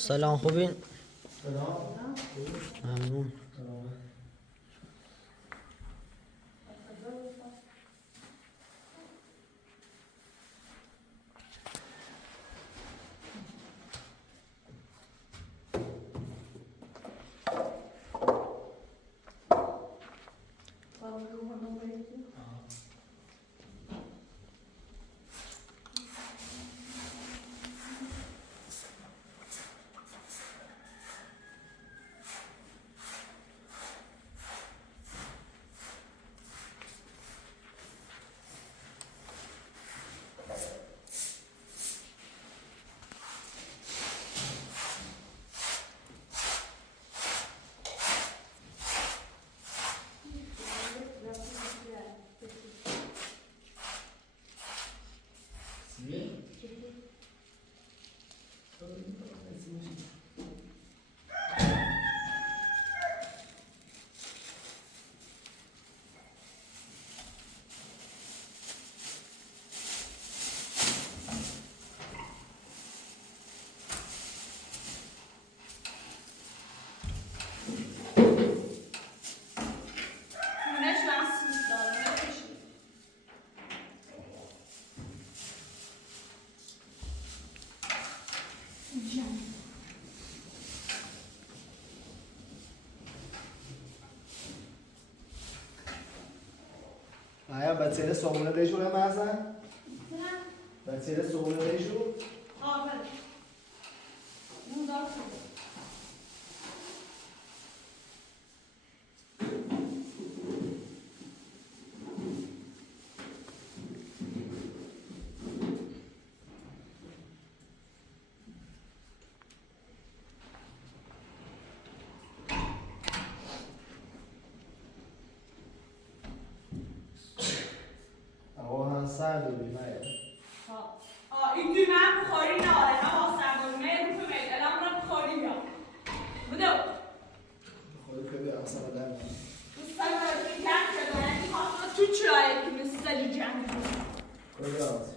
سلام خوبین؟ سلام. ممنون. Aia, bățele somnă de jur masa? Da. Bățele somnă de jur? Aferin. Nu dau să. آقا سر دوری نه این düğme بخاری نداره هوا سردارمه رو تو میل الان را بخاری میاد بدو خود که اصلا دارم مستقیم این گرم شده یعنی خواهد تو چرایی که مثل جنگ کجاست؟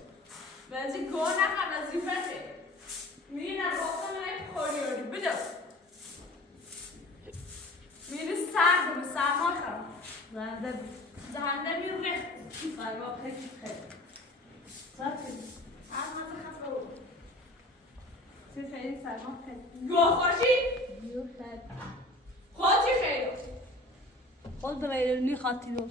بعضی گاه نخم وظیفته میری نباختم من بخاری آری بدو میری سرد و سرما خرم زهنده میره رخت فرما خیلی خیلی گاه خوشی؟ خواهی خیلی خود برای خاطی رو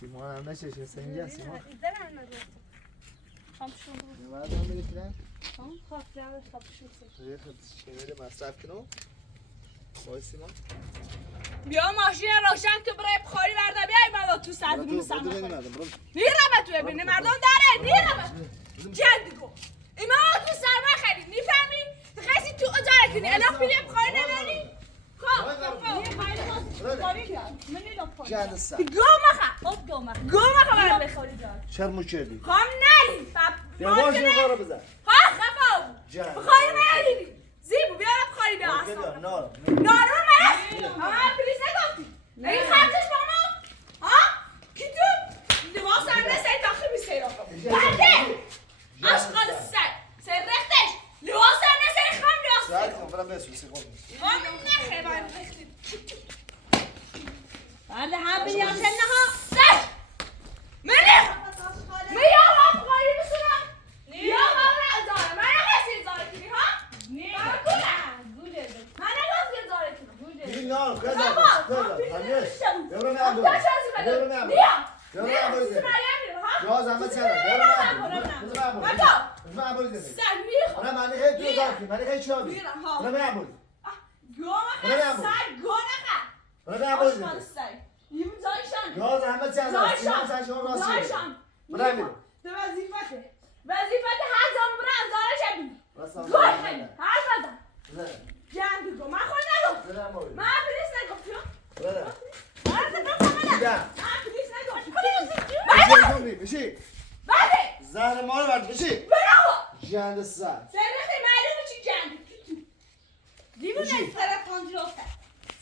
سیمان هم نششه سنجا سیمان خام شو نماز هم بگیرن؟ خب جمعش خب شو شنیده مصرف کنم خواهی سیمان؟ بیا ماشین روشن تو برای بخاری برده بیای من تو سرد بینی سم بخوری نیرم تو ببینی مردم داره نیرم جلد گو ایما تو سرما خرید نیفهمی؟ خیلی تو اجاره کنی الان پیلی بخاری نداری؟ خب جهد الساعة گو مخه خب گو مخ گو مخه برای بخوری جان شرمو کردی خام نری یواش نقاره بزن ها خفاو جهد بخاری نداری زیبو بیا بخاری بیا اصلا نار نارو مرد ها پلیس نگفتی این خرچش با ما ها کی تو لباس هم نسایی داخل بیسی را بلده اشغال سر رختش لباس هم نسایی خام ساعت لباس کن فرام بسوسی خود خام نخه باید رختی بله هم بینی هم سنه ها سر منه میام هم بخاری بسونم یا هم ازاره من نگستی ازاره کنی ها من گوله من نگفتی ازاره کنی این نار کجا بابا همیش یورو نه هم داشت از یورو بده نه بیا یورو بیا نه سیسی مریم میرم ها جواز همه چرا یورو نه من تا من بوده سر میخوام انا معنی هی تو دارکی معنی هی چی آبی میرم ها انا میام بود گو مخه سر گو نخه انا میام بود آشمان سر یم زایشان جواز همه چرا زایشان سیمان شما راستی زایشان برای میرم تو وظیفته هر زمان برای ازاره شدیم راستم گوه خیلی هر بزن نه جنگ گو من خود نگفت نه من پلیس نگفت نه من پلیس نگفت سرخ معلومه چی جنگ دیوونه سر پنجرفته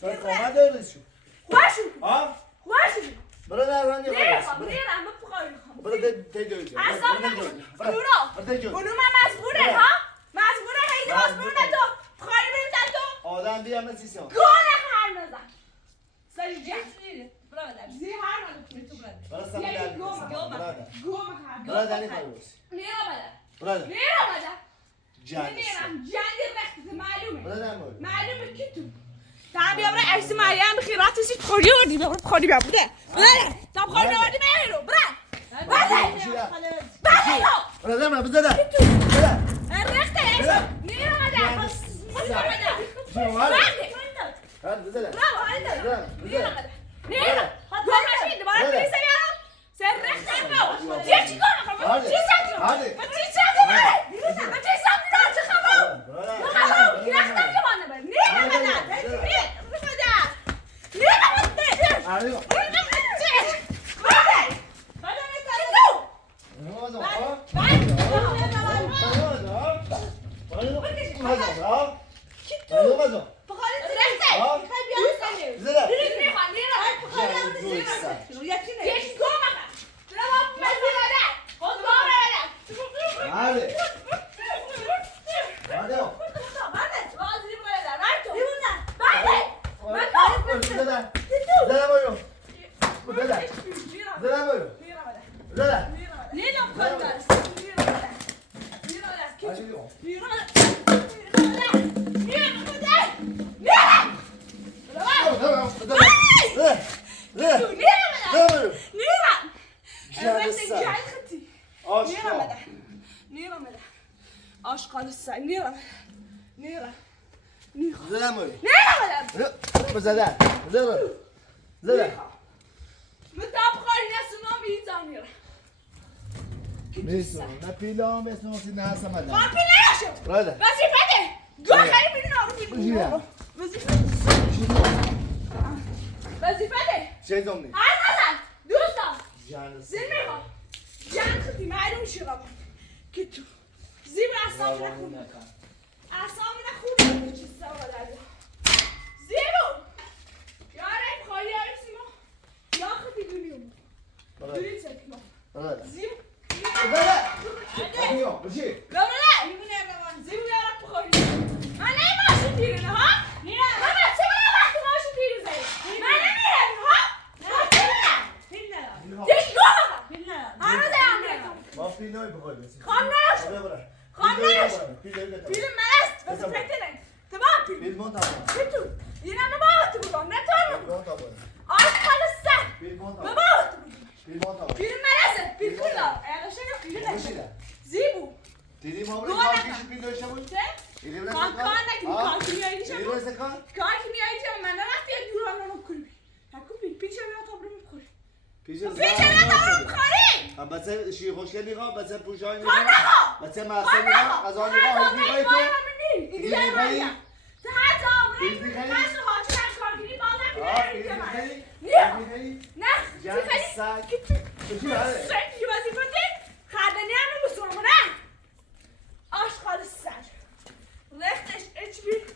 سر کامل دارید شو خوشو ها خوشو برادر من نیرم نیرم من پخواه میخوام برادر تیجوی اصلا نکن برو بونو من مزبوره ها مزبوره هیده مزبوره تو پخواه بریم تو آدم بیا من سیسی هم گونه هر نزن سری جنگ برادر زی هر نزن تو برادر برادر سمی در برادر گومه هر برادر نیخواه بوسی نیرم بده برادر نیرم بده جنگ نیرم جنگ رخت معلومه برادر مول معلومه کی تو تا بیا برای عکس مریم بخیرات سی بخوری وردی بیا بخوری بیا بوده بله تا بخوری وردی میرو برا بله برادر من بزنم برادر رخت عکس نیرم بده هاد بزنم برافو هایده نیرم بده نیرم گوشش میده برای پلیس بیارم سر رخت نکو چی کار میکنم چی ساعتی هاده چی ساعتی من چی ساعتی دارم چه خبر خبر کی رخت نمیکنه بر نیرم بده Arriba. آشغال سگ نیرم نیرم بزدن زدن من تا بخوری نسونام بیزم نیرم میسون نه پیلام میسون سی نه سمدن من پیله نشم برادر وظیفه ده گوه خیلی بیرون آقا بیرون وظیفه ده چه دومی هر نزن دوستم جان زمین جان خودی معلوم شدم که تو زیب اصابی نخون اصابی نخون چیز سوال دارم زیبو یاره بخوایی عکسیمو یا خودی دونیم دونیم سکیمو زیبو برادر بشی زیبو یاره بخوایی من نمیماشون دیره نه ها من بچه من وقتی ماشون دیره زایی من نمیرم ها دیگه گوه همه دارم نیرم ما پیل نمی بخوای بسی خواهم نشون خواهم نشون پیل مرست بس فکر نیم تمام پیل پیل مون تمام تو این همه باعث بودم نه تو مون تمام آشغال سگ پیل مون به تمام باعث بودم پیل مون تمام پیل مرسه پیل کلا اگرشن پیل نشه زیبو دیدی ما برای کار کشی پیل داشته بود؟ چه؟ کار نکنی کار که میایی دیشم ایرو استکان؟ کار که میایی دیشم من نرفتی یا دوران رو کنی نکن پیچه میاد تا برو میخوری پیچه میاد تا برو میخوری هم بسه شیر خوشگل میخوام بسه پوشای کار میخوام نکن بسه محصه میخوام از آن میخوام هیچ میخوای تو این میخوایی؟ تو حتی آمونه دست رو حاجی در کارگیری باز پیل نکنی میخوایی؟ نه جان چی خیلی؟ سگ که تو بشی بله سنگی وظیفه دی خردنی همه بسرمونه آشغال سر رختش اچ بی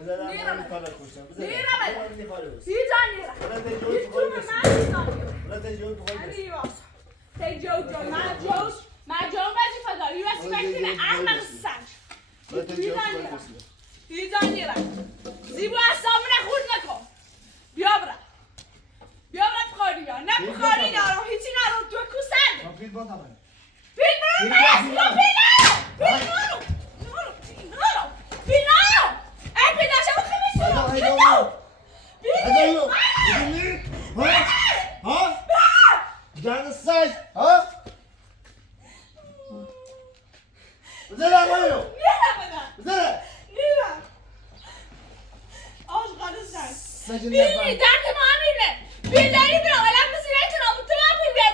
بزدم من کار کشتم بزدم هیچان نیرم هیچون من هیچان برادر جوی بخوای من بسی نیواز تی جو من جو وظیفه داری وظیفه کنه احمق سر برادر جوی بخوای بسی هیچان نیرم زیبو اصلا خورد نکن بیا برم بخوری یا نه بخوری دارم هیچی نرم تو کسن من پیل با تمام پیل برم یا پیل نرم ای پیل نشم و خیلی شروع پیل ها جان سگ ها بزدم مایو بزدم آشغال سگ سجن بیلی درد ما همینه بیل داری برو علم بسی نیتون آمون تو هم بیل بیل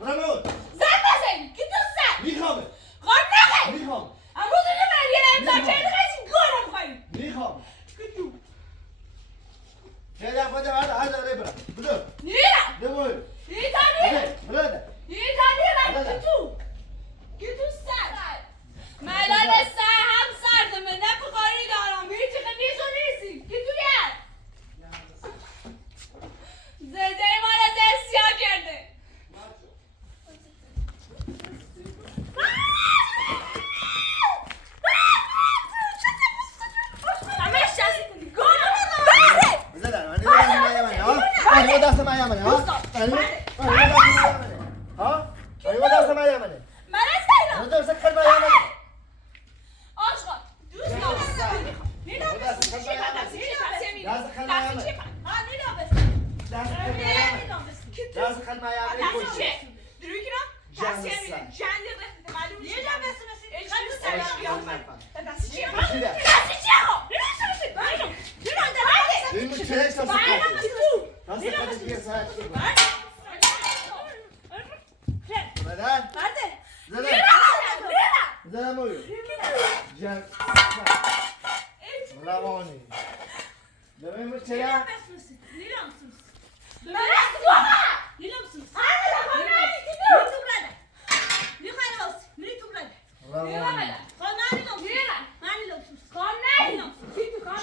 برو زن بزنی که تو سگ میخوامه خواهد نخی میخوام امروز اینو من یه نمیزار چه اینو خیلی گارم خواهی میخوام که تو چه دفعه هر داره برم بدو نیرم دموی هیچا نیرم برادر هیچا نیرم بزنم. که تو سر ملال سر هم سرده من نه بخاری دارم هیچی که نیست و نیستی که تو گر زده ما را دستیار کرده همه شخصی کنی گونه بزنم. من نمیدونم ها. من دست من یمنه ها. من دست من یمنه. من استایرم من دست کلمه یمنه. آشقا دوست دارم نینا بس چی دست کلمه یمنه. ها نینا بس دست کلمه یمنه. دست کلمه یمنه. دست چه دروی کنم دست یمنه جنده رفته معلوم نیست نینا بس دست چی دست چی دست چی این چه دست بدن زدم اویو جن روانی ببین چه یا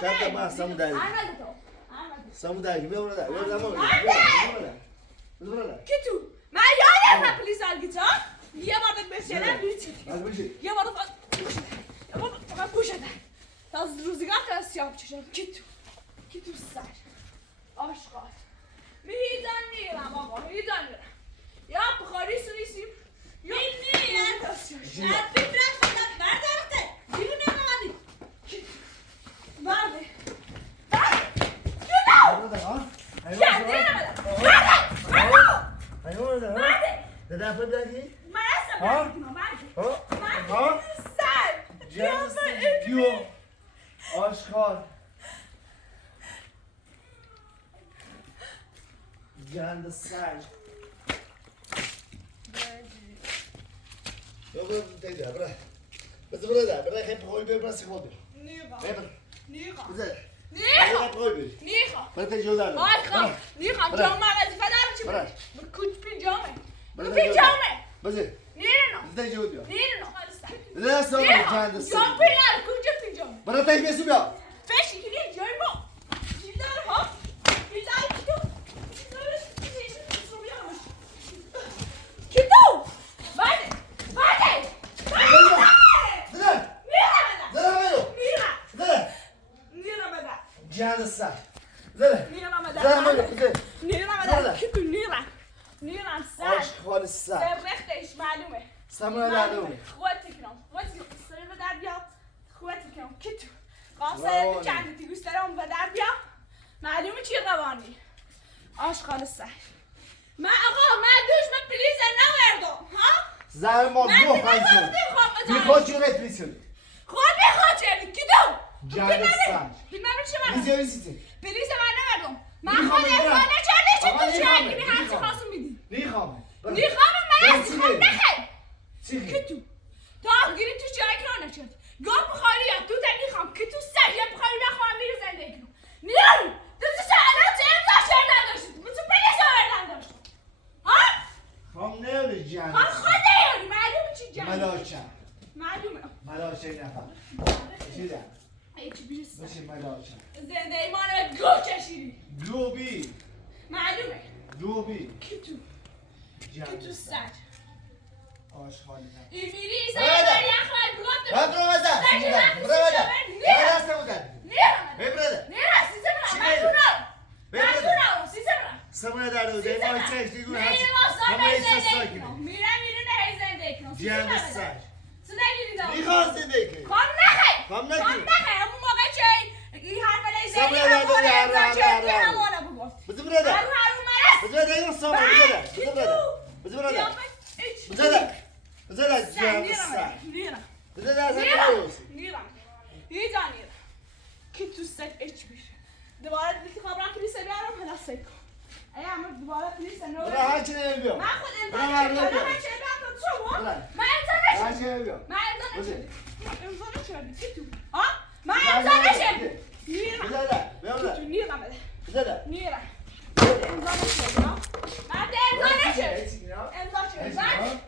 شب ما سمودایی سمودایی بیا برادر بیا برادر کی تو من یادم پلیس آلگیتا یه بار بشینم یه بار فقط پوشیدم تا از روزگار تا از سیاه بچشم کی تو سر آشقال میدان میرم آقا میدان میرم یا بخاری سویسیم یا میرم آشکار گند سر برای خیلی پاهایی بیر برای سیخال بیر برای تجیل دارم نیخوام جامعه وظیفه دارم چی برای کچ پیجامه پیجامه بزر تجیل بیا نیرنو جند سر جام پیجامه کجا پیجامه برای تجیل بیسو بیا فشی که نیه جای ما جیدار ها جیدار کی تو بده جند سر نیرم سر آشکار سر رختش معلومه سمونه دردومه خودت کنم سر به در بیا خودت کنم کی تو قاصد چندتی گوش دارم به در بیا معلومه چی قوانی آشغال سر من آقا من دوش من پلیز نوردم ها زر ما دو خواهی میخواد چون اتریس کنی خود میخواد چه کی تو جند سر فیلم چه من بیزی بیسی پلیز من نوردم من خود افغانه چه تو چه هر چی خواستم میدی نیخوام من از خود نخیر چی کی تو داغگیری تو جای کرانه شد گام بخاری یا تو نمیخوام که تو سر یه بخاری نخواهم میره زندگی کنم نیرم تو الان چه امضا شدن داشتید تو پلیس آوردن داشت ها؟ خام نیاری جند خود نیاری معلومه چی جنگ ملاچه معلومه نفر چیده ایچی بیرست بشی ملاچه زنده ایمانه گو کشیدی دوبی معلومه کی تو جند سر آشغالی نه این میری سر یخ برو بزن سمونه در روزه ما چه دیگه هست همه ایسا ساکنه جند سر میخواد زندگی کنی کام نکنی این حرف سمونه در روزه بزر برده بزر دیگه سامونه بزر جند سر بزر در نیرم که تو سر اچ بیشه دوباره دیگه خبرم پلیس بیارم حالا سیکو ای اما دوباره پلیس نو برای هرچی نمیبیام من خود امضا نشدم کی تو من امضا نشدم نیرم امضا نشدم امضا نشدم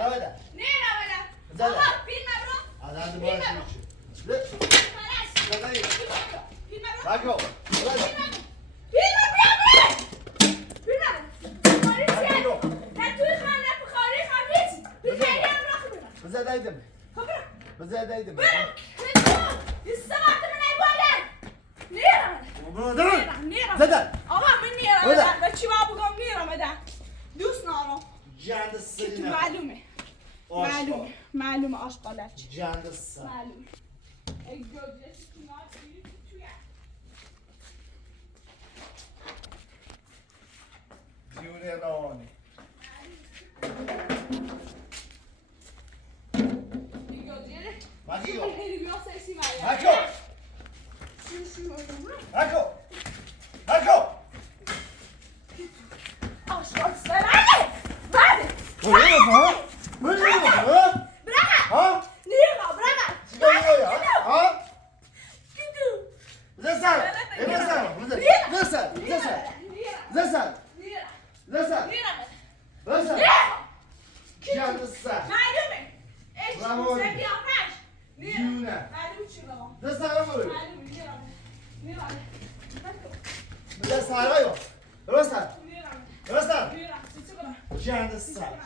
نبدا زده هذا باش لا باكو زده ايدم زده ايدم زده آقا من نیرم به چی باید بگم نیرم دوست نارم جاند السجن معلومه آشقالت چی جاند السجن معلومه ای گوجه کنار بیری تویه جونه روانی ای گوجه ماکیو سی مایا ماکو ماکو ماکو آشقال سرانه بله ها نیرم برگه چیکار ها دیدو زسر زسر زسر زسر جاند السجن معلومه ايش رامون. سبي آخرش جونه معلومه چی بگم زسر برو معلومه نیرم زسر آیو رستم نیرم رستم چی بگم جاند السجن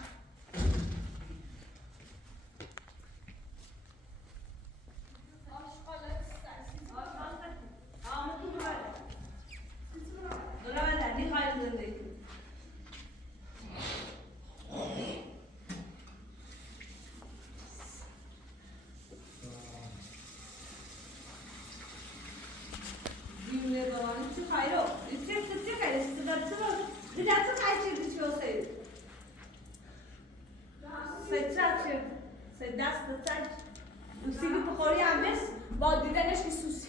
با دیدنش که سوسی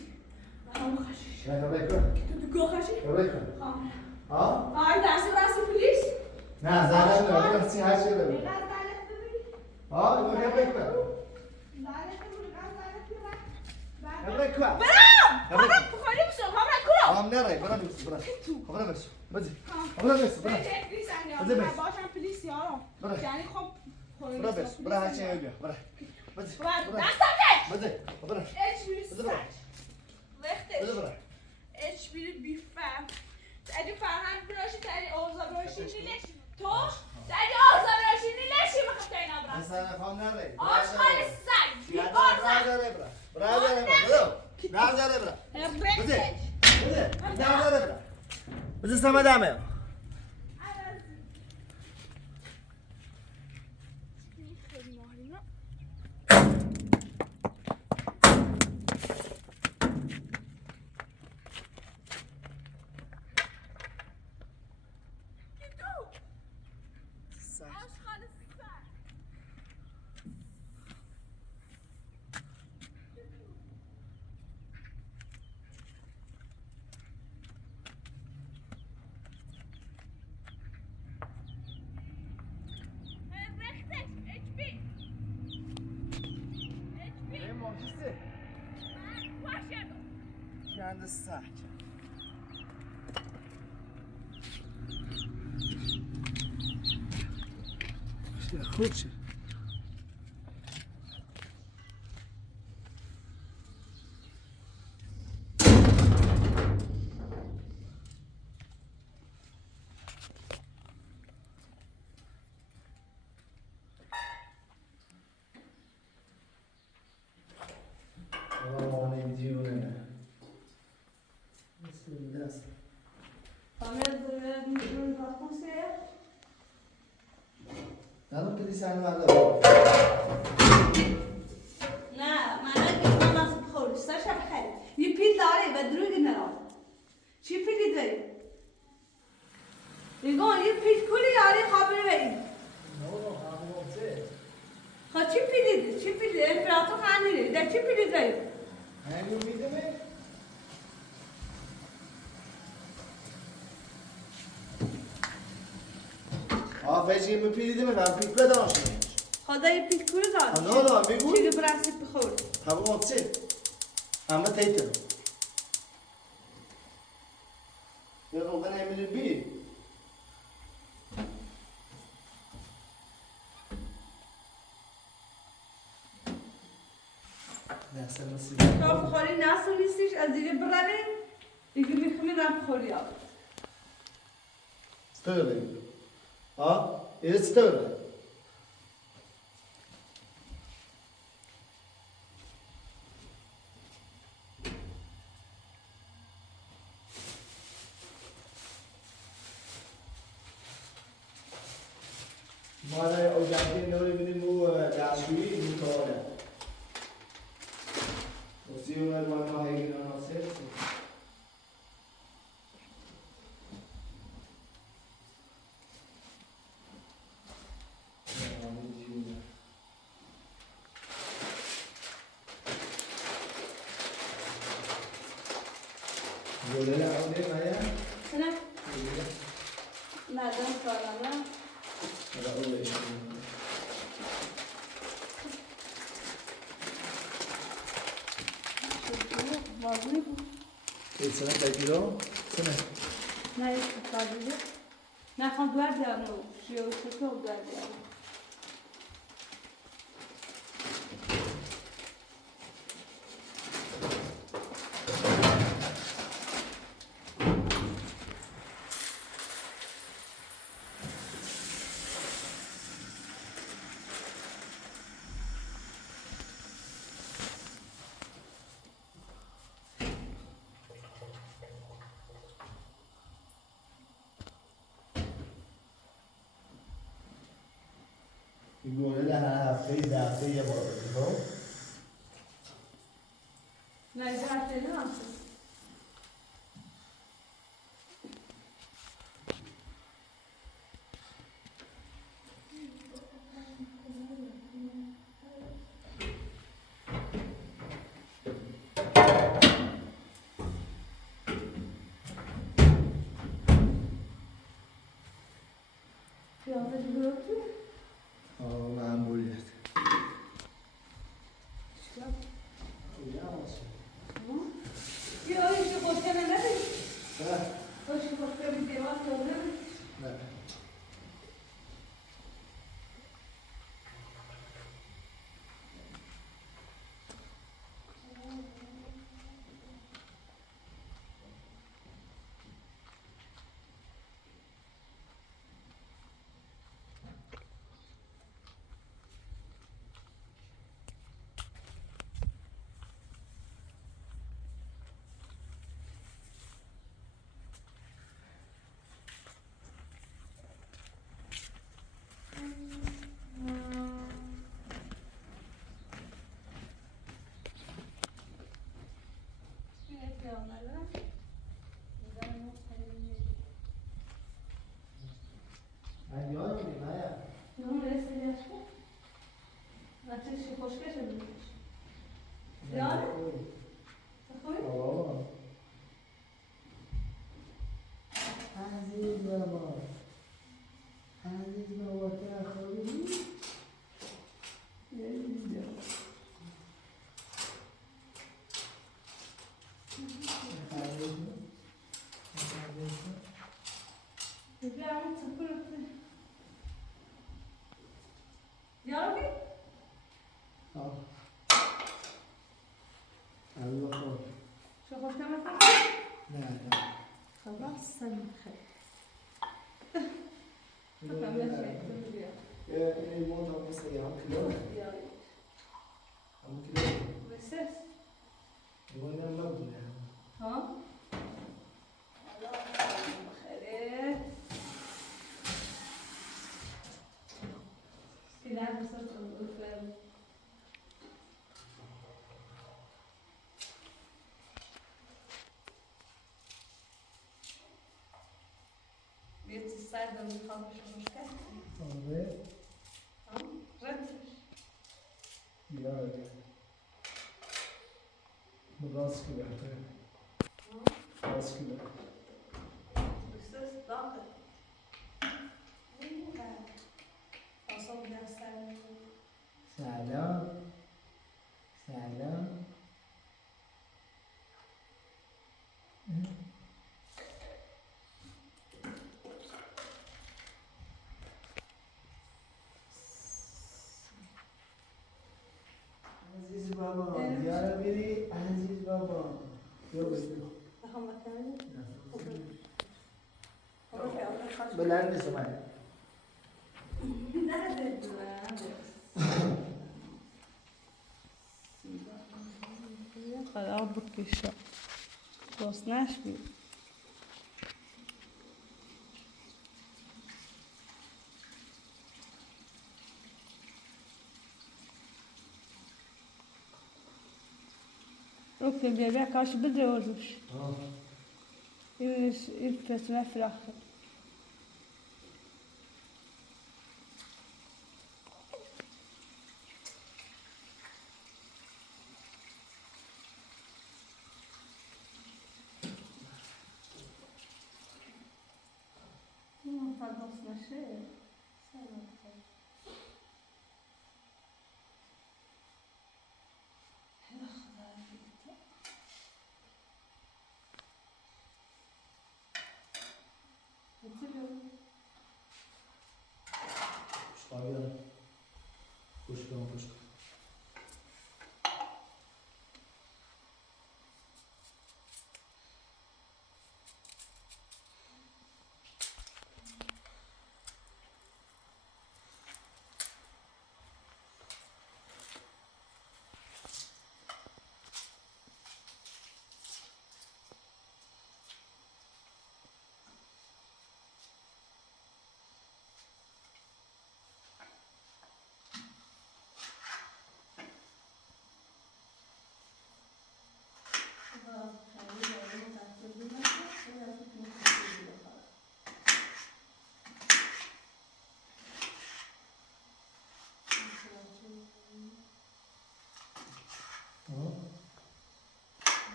همون خشیش نه بکن تو بگو خشی؟ بکن ها آی دستی پلیس نه زدن نه سی هر چی بده ها اینو بکن بکن برام برام بخوری بسو خبر کلو هم نره برام بس برام خبر بس بزی خبر بس برام بزی بس باشم پلیس یارم برو. یعنی خب برام بس برام هر چی بیا برام بزی دستم کش بزی برام اچ بیری بزی برام وقتش بزی برام اچ بیری بیفهم تری فرهنگ براشی تری اوزا براشی نیلش تو تری اوزا براشی نیلشی بخواه تاینا برام مثلا خان نره آشقال سگ یا بیبارزن برام برام برام برام بزی بزی بزی سما دامه جاند السجن خوب شد الان که دیسان مرده نه من اگه من از بخوری سرش بخری یه پیل داره و دروگی نرام چی پیلی داری؟ نگاه یه پیل کلی داره خبری بریم خواه چی پیلی داری؟ چی پیلی داری؟ امپراتور خانیره در چی پیلی داری؟ هنگو میدمه آفشی میپیدیم من پیپله داشتم خدا یه پیل کلی داره نه میگو چی رو برسی بخور هوا ماتسه اما تایتر یه روغن امیلی بی تا بخوری نصر نیستیش از دیگه برنیم دیگه میخومی رم بخوری آب Större. Ja, är det större? مال اوجاتی نوری بدیم او دستشویی این کاره. وسیله ما ما هیچ نمیشه. Boleh apa dia Maya? نه مردم سالانه Ada boleh. بازی بود Sana kaç kilo? Sana. نه استفاده نه خواهم دور دیانو شیو شکو دور دیانو Boleh dah hafte ya baru. نه اینجا هفته نه هفته پیازه بروتی Ma'muliyat. بیا اینجا خوشگه نداری Ha? خوشگه بیدیوان کنه Ne? Ben diyorum ki Maya. Não merece ele acho. Até se fosse que ele. Yani? Takoi? Tamam. Aziz baba. Aziz baba kâhâri. Ne diyor? Bir an tıkırıktı. Yarın bir? Al. Allah korusun. Şu hoş gelmesin. Nerede? Sabah sen bakar. Bakalım ne şey duruyor. Bir monta mesela ya kilo. Yani. Ama kilo. Ve ses. Bu ne lan bu ya? Ha? Evet. Silah mısın? Lütfen. Bir çizsaydım kalmış olmuşken. Abi. Ha? Red. Ya öyle. Bu gaz kilo. Gaz kilo. Bu ses daha da. Asıl dersler. Selam. Selam. Aziz baba. دیاره بیری عزیز بابا بیا بسید بلند نیست من خدا بکشه دوست نشوی اوکی بیا کاش بده روش این پسمه فراخه دوست نشه Şuraya kuşkan kuşkan.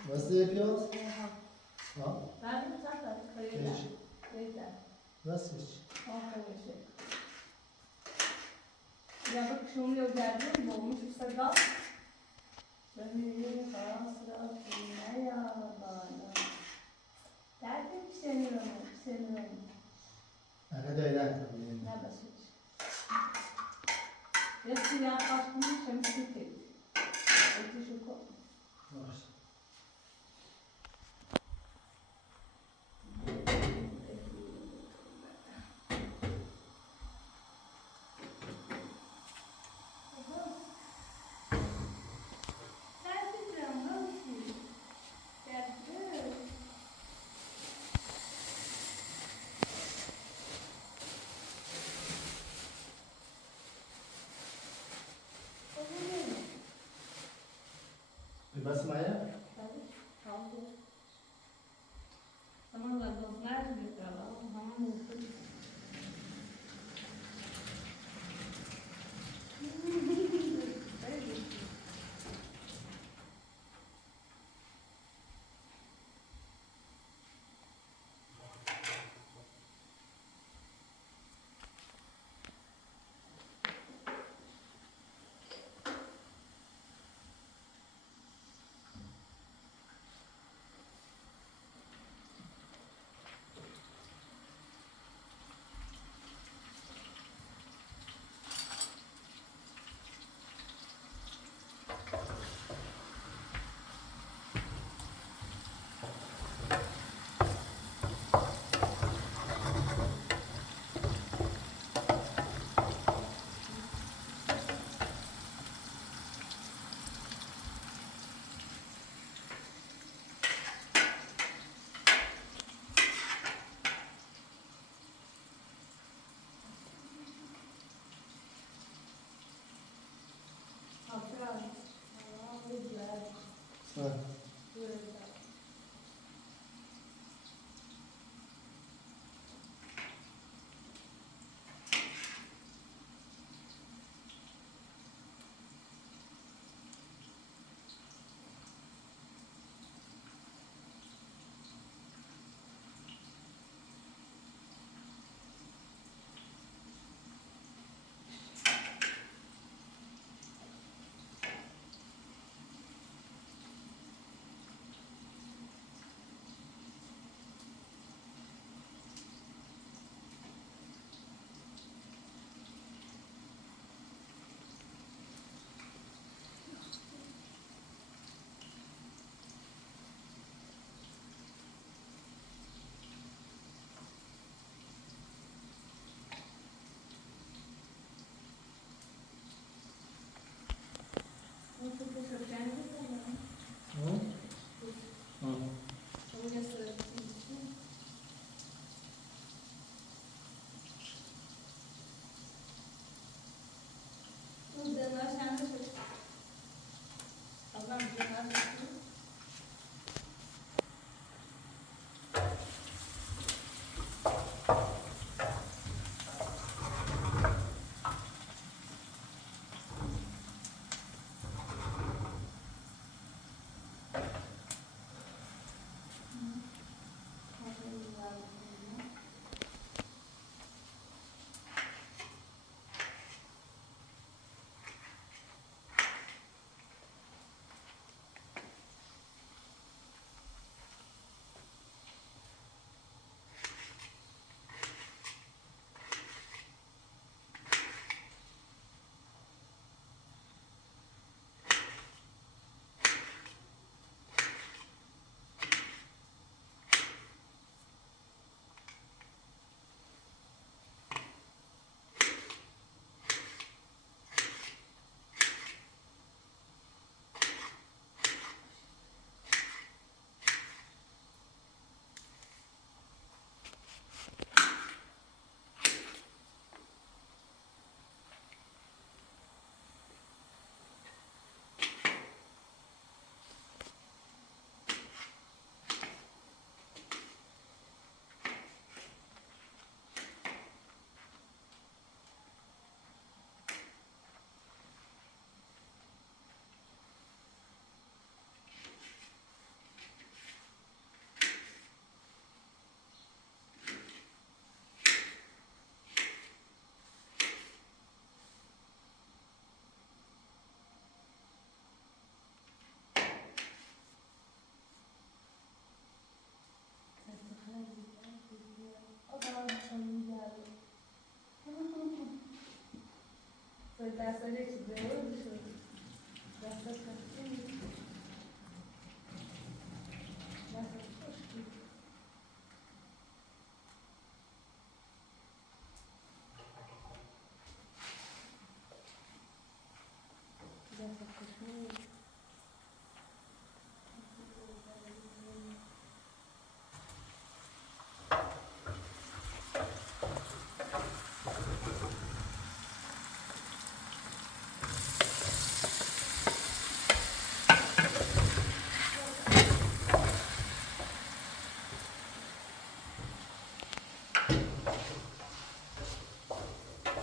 Nasıl yapıyoruz? Ha? Ben zaten kayıda. Kayıda. Nasıl hiç? Arkadaşlar. Ya bak şunu geldi, olmuş bir sakal. Beni karasıra ne ya bana. Derdim seni. Ne kadar öyle? Ne basit. Resim yaklaşmış, şimdi sütü. Ötü şu konu. Nasıl? بس معايا؟ Tamam da dostlar bir tarafa. Tamam.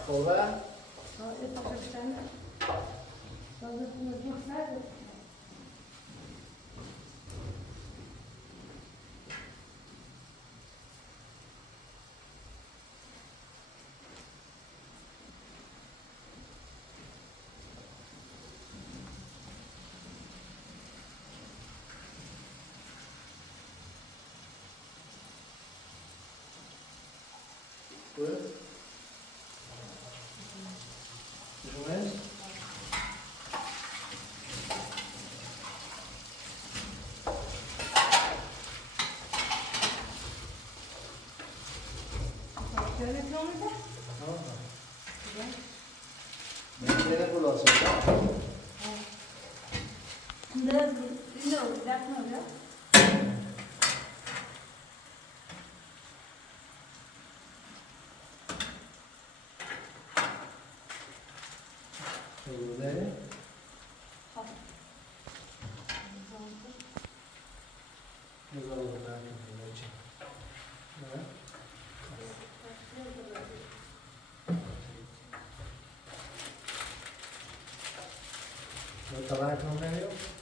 خوبه؟ Goed. Jongens. Meneer Bolas, طلعت من اليوم؟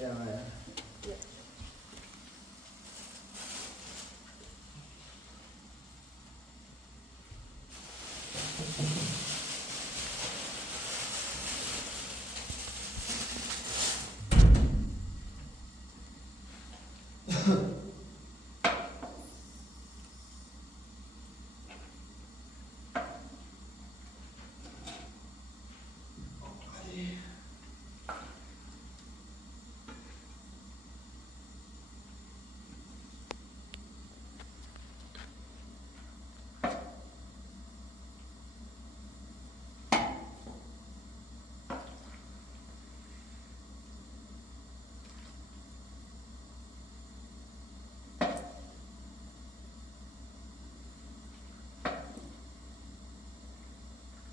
Ja.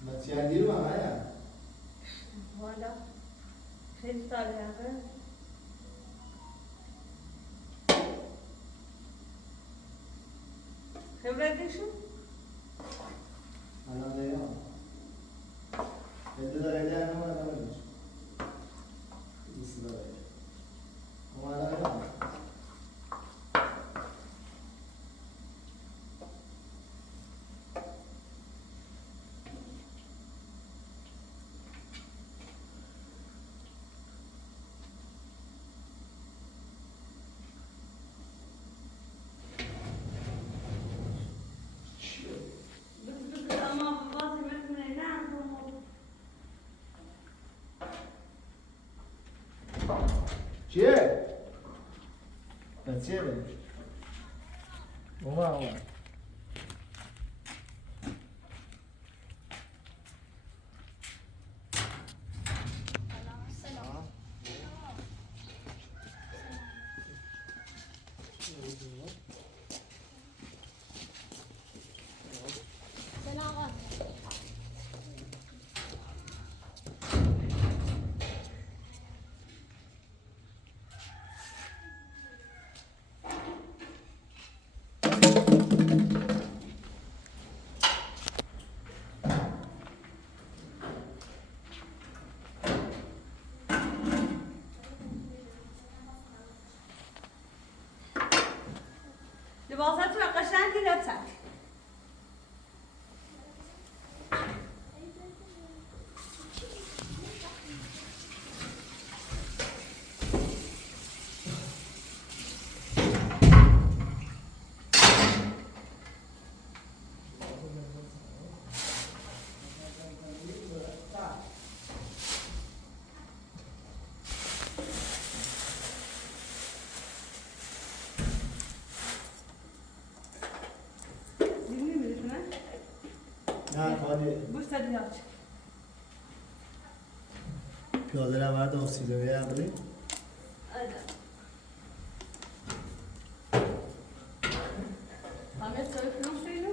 Masih di rumah ya? Voilà. خیلی ساله خبرتشون Ana da ya. Evde de evde ama da var. İkisi de var. Ama da ya. چیه؟ چیه بده؟ اومد لباسات و قشنگی رفتن. نه خالی بوسه دیاچ. پیاده روند آسیدوی عملی Ahmet söyle falan söyle.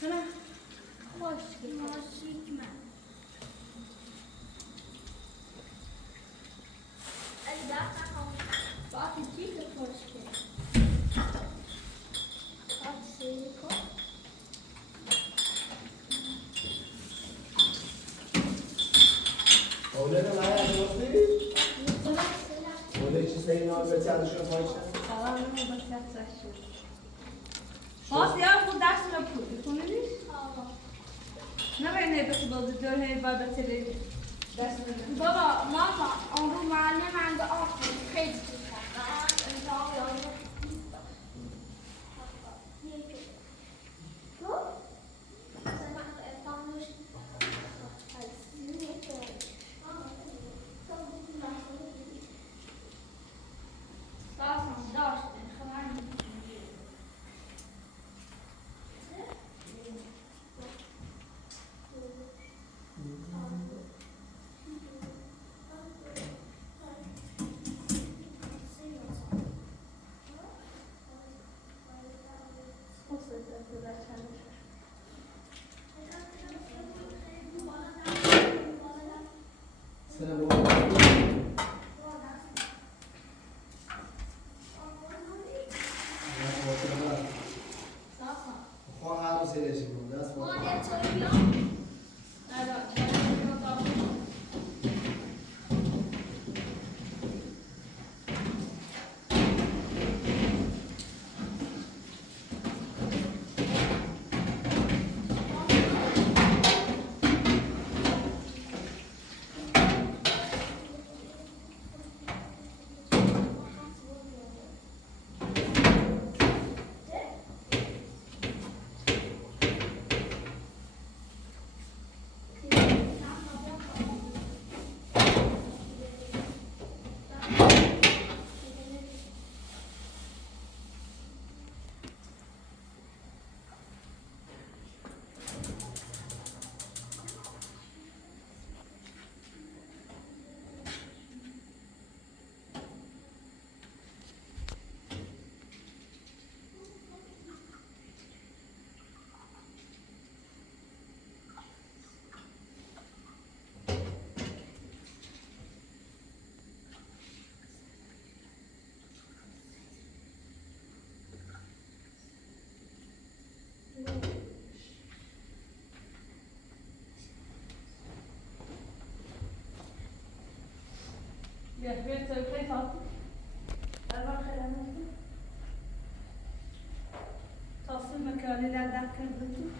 Sana. اولاد معايا دوستي ولا شيء سيء نوع بتاع شو فايش Tamam mı? Bak yapacak şimdi. Bas ya bu ders raporu. Konu ne? Ne ben ne bakı oldu? Diyor hey baba tele. Ders ne? بابا ماما اون رو معلم عنده آفرین خیلی دوست سنة بقول خو عارف سيرش من داس Ya ben söyle falan. Araba kalaması. Tasvir makinelerden kırdım.